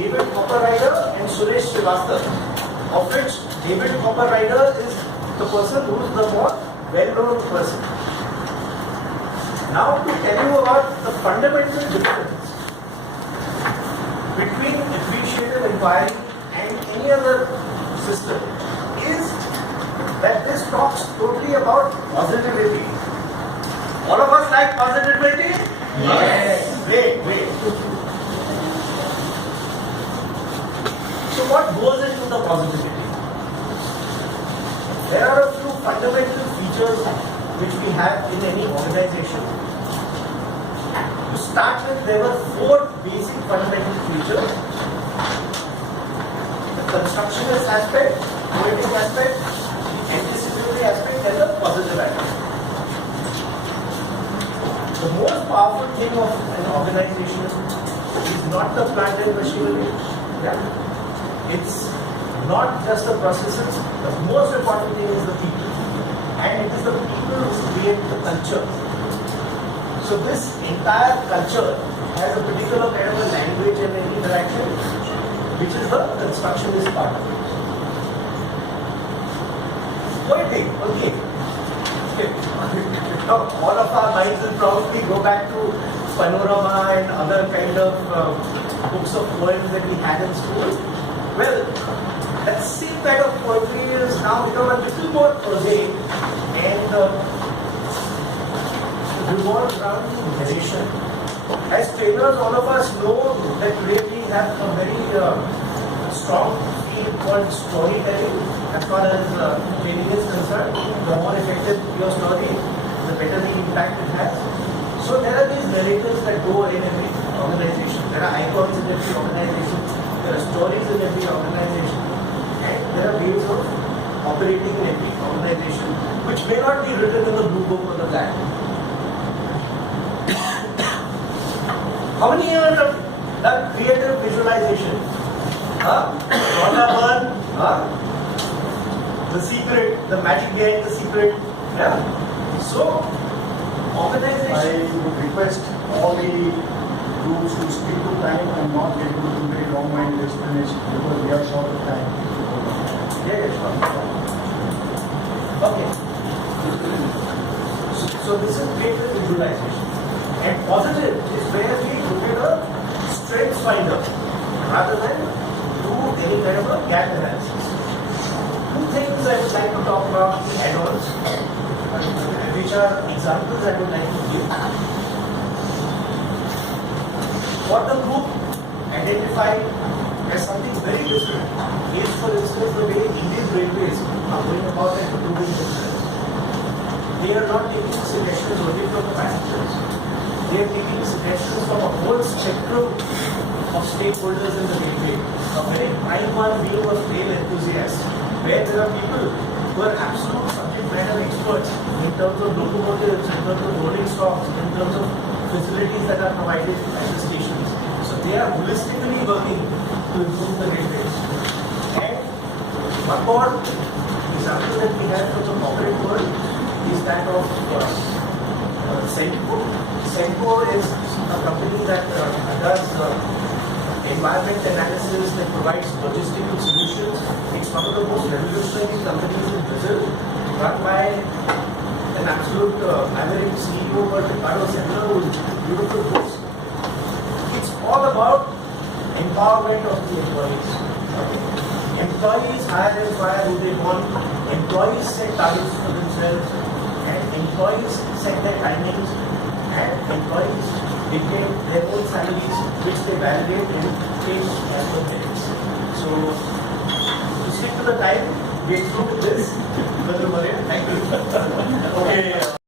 David Hopper-Rider and Suresh Srivastava, of which David Hopper-Rider is the person who is the more well-known person. Now to tell you about the fundamental difference between appreciative inquiry and any other system is that this talks totally about positivity. All of us like positivity? Yes. Wait. So what goes into the positivity? There are a few fundamental features which we have in any organization. To start with, there were 4 basic fundamental features: the constructionist aspect, poetic aspect, the anticipatory aspect, and the positive aspect. The most powerful thing of an organization is not the plant and machinery. It's not just the processes. The most important thing is the people. And it is the people who create the culture. So this entire culture has a particular kind of a language and an interaction, which is the constructionist part of it. Poetic, okay. Now, all of our minds will probably go back to Panorama and other kind of books of poems that we had in school. Well, that same kind of poetry is now become a little more prosaic and revolves around narration. As trainers, all of us know that today we have a very strong field called storytelling. As far as training is concerned, the more effective your story, the better the impact it has. So there are these narratives that go in every organization. There are icons in every organization. There are stories in every organization. And there are ways of operating in every organization which may not be written in the blue book or the black book. How many years have done creative visualization? The secret, the magic behind the secret. Yeah. So, organization. I would request all the groups to stick to time and not get into very long-minded explanation because we are short of time. Yeah, sure. Okay. So this is creative visualization. And positive is where we look at a strength finder rather than do any kind of a gap analysis. 2 things I would like to talk about, add-ons, which are examples I would like to give. What the group identified as something very different is, for instance, the way Indian Railways are going about and improving themselves. They are not taking suggestions only from the passengers. They are taking suggestions from a whole spectrum of stakeholders in the railway. A very prime one being of rail enthusiasts, where there are people who are absolute subject matter experts in terms of locomotives, in terms of rolling stocks, in terms of facilities that are provided at the stations. So they are holistically working to improve the railways. And one more example that we have from the corporate world is that of Senco. Senco is a company that does environment analysis, that provides logistical solutions. It's one of the most revolutionary companies in Brazil, run by an absolute maverick CEO called Ricardo Semler, who is beautiful books. It's all about empowerment of the employees. Employees hire and fire who they want. Employees set targets for themselves, and employees set their timings, and employees dictate their own salaries, which they validate and pay as per merits. So, to stick to the time, we through with this. Thank you. Okay.